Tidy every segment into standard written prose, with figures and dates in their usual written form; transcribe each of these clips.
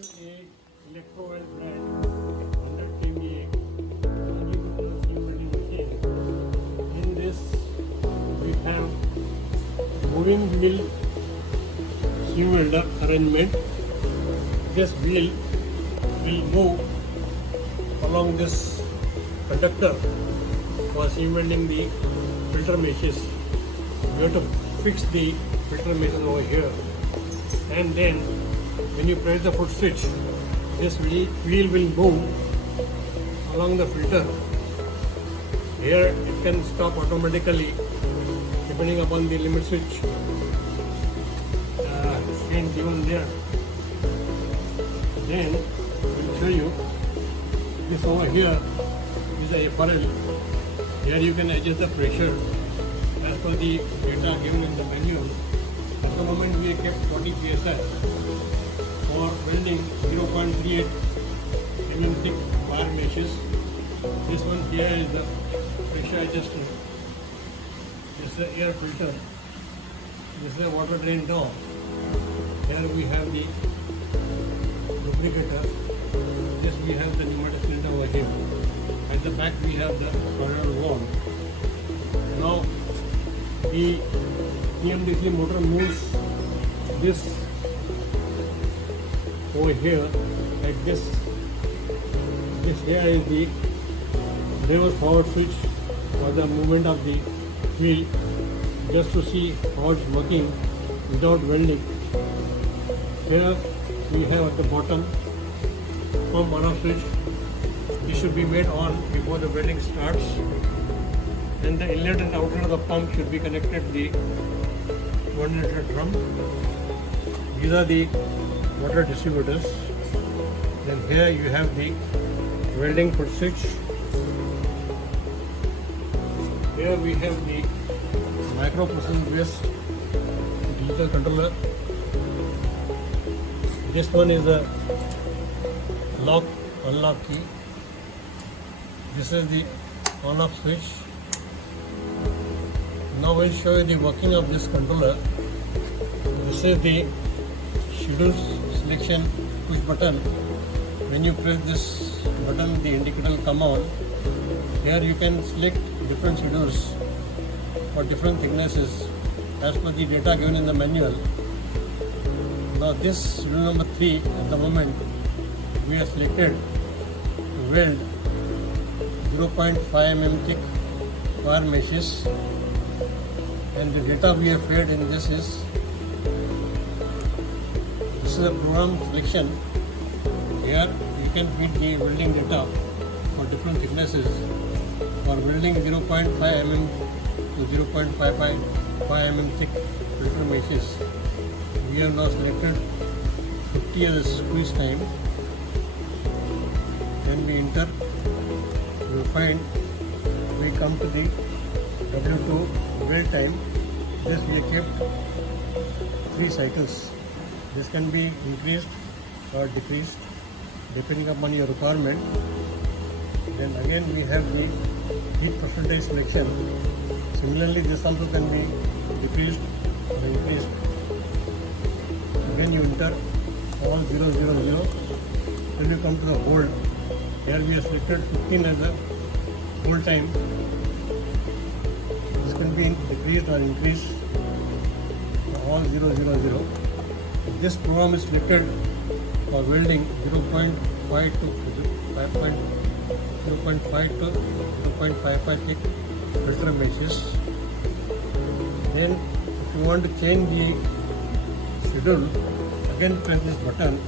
A ELECTROWELD brand 100 kVA Longitudinal film welding machine. In this we have moving wheel seam welder arrangement. This wheel will move along this conductor for seam welding the filter meshes. You have to fix the filter meshes over here, and then when you press the foot switch, this wheel will move along the filter. Here it can stop automatically depending upon the limit switch and given there. Then we'll show you this over here is a FRL. Here you can adjust the pressure as per the data given in the manual. At the moment we have kept 40 psi. For welding 0.38 mm thick wire meshes. This one here is the pressure adjuster. This is the air filter. This is the water drain door. Here we have the lubricator. This we have the pneumatic filter over here. At the back we have the solenoid valve. Now the PMDC motor moves this over here like this. This here is the reverse forward switch for the movement of the wheel, just to see how it's working without welding. Here we have at the bottom pump on off switch. This should be made on before the welding starts, and the inlet and outlet of the pump should be connected to the 1 liter drum. These are the water distributors. Then here you have the welding foot switch. Here we have the microprocessor based digital controller. This one is a lock unlock key. This is the on off switch. Now we'll show you the working of this controller. This is the schedule selection push button. When you press this button, the indicator will come on. Here you can select different schedules for different thicknesses as per the data given in the manual. Now this schedule number 3 at the moment we have selected to weld 0.5 mm thick wire meshes, and the data we have fed in this is a program selection. Here you can feed the welding data for different thicknesses. For welding 0.5 mm to 0.55 mm thick filter meshes, we have now selected 50 as a squeeze time. Then we enter, we will find we come to the W2 weld time. This we have kept 3 cycles. This can be increased or decreased depending upon your requirement. Then again we have the heat percentage selection. Similarly, this also can be decreased or increased. Again you enter all 0, 0, 0 till you come to the hold. Here we have selected 15 as the hold time. This can be decreased or increased. All 0, 0, 0. This program is selected for welding 0.5 to 0.55 thick filter meshes. Then if you want to change the schedule, again press this button. You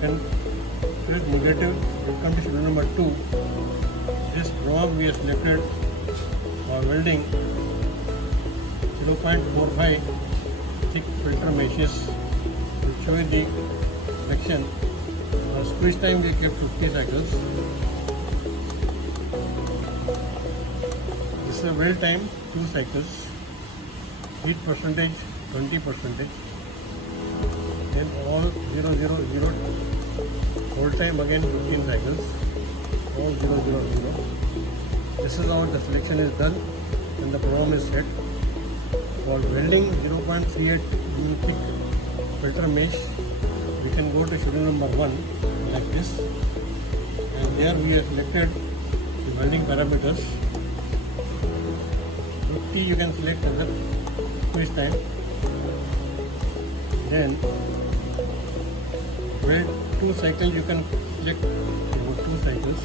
can press negative, you come to schedule number 2. This program we have selected for welding 0.45 thick filter meshes. Show you the selection. Squeeze time we kept 50 cycles. This is a weld time 2 cycles. Heat percentage 20%. Then all 0, 0, 0. Hold time again 15 cycles. All 0, 0, 0. This is how the selection is done and the program is set. For welding 0.38 mm thick filter mesh, we can go to schedule number 1 like this, and there we have selected the welding parameters. 50 you can select as a quiz time. Then weld 2 cycle you can select about 2 cycles.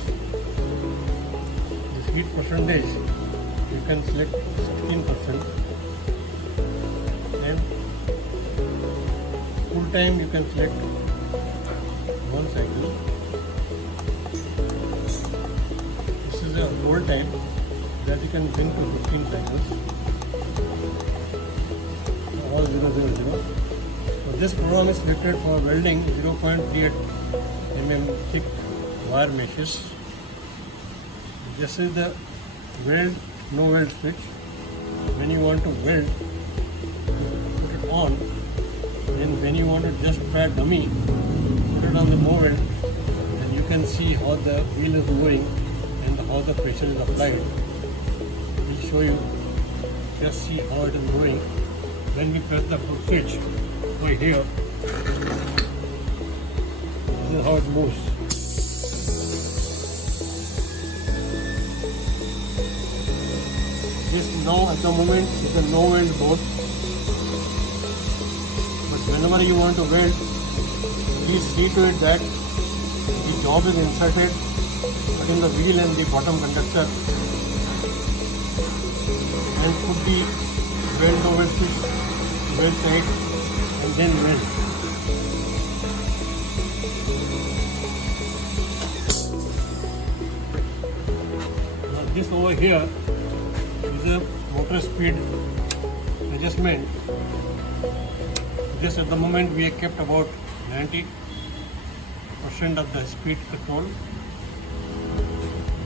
This heat percentage you can select 16%, and full time you can select 1 cycle. This is a roll time that you can bring to 15 cycles. All 000. So this program is selected for welding 0.38 mm thick wire meshes. This is the weld no weld switch. When you want to weld, put it on. Then when you want to just try dummy, put it on the no weld, and you can see how the wheel is moving and how the pressure is applied. We'll show you. Just see how it is moving. When we press the switch over here, this is how it moves. This now at the moment is a no weld bolt, but whenever you want to weld, please see to it that the job is inserted between the wheel and the bottom conductor, and put the weld no weld switch weld side and then weld. Now this over here is a motor speed adjustment. This at the moment we have kept about 90% of the speed control.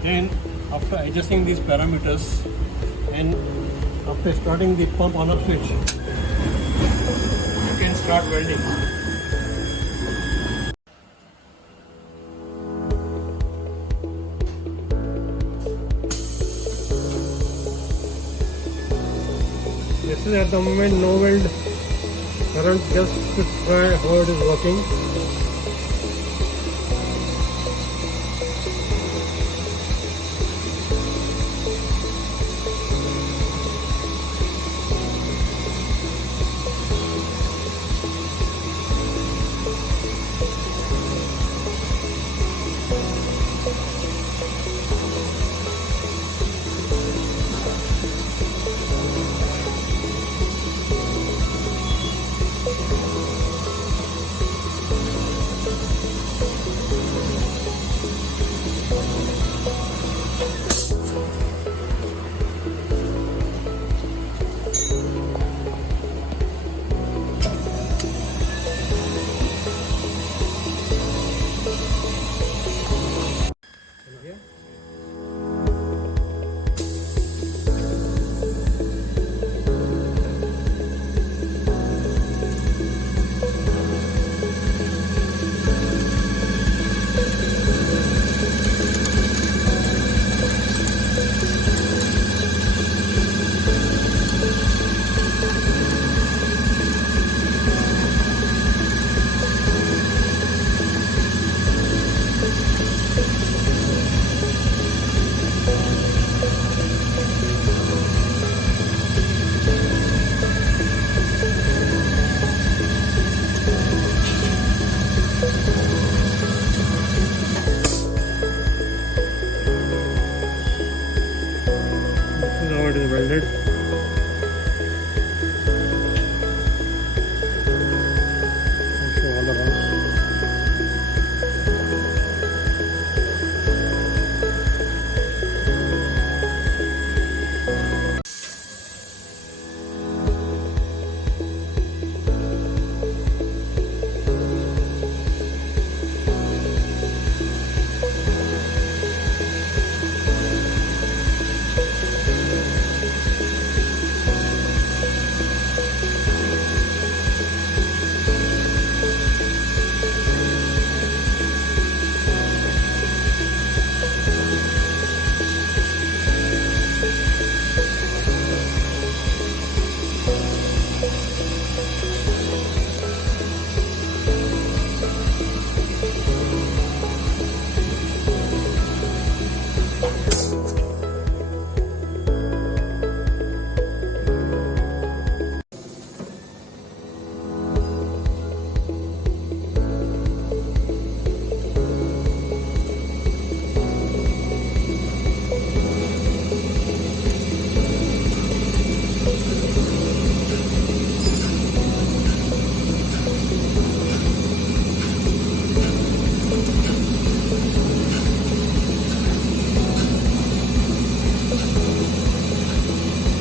Then after adjusting these parameters and after starting the pump on off switch, you can start welding. This is at the moment no weld current, just to try how it is working.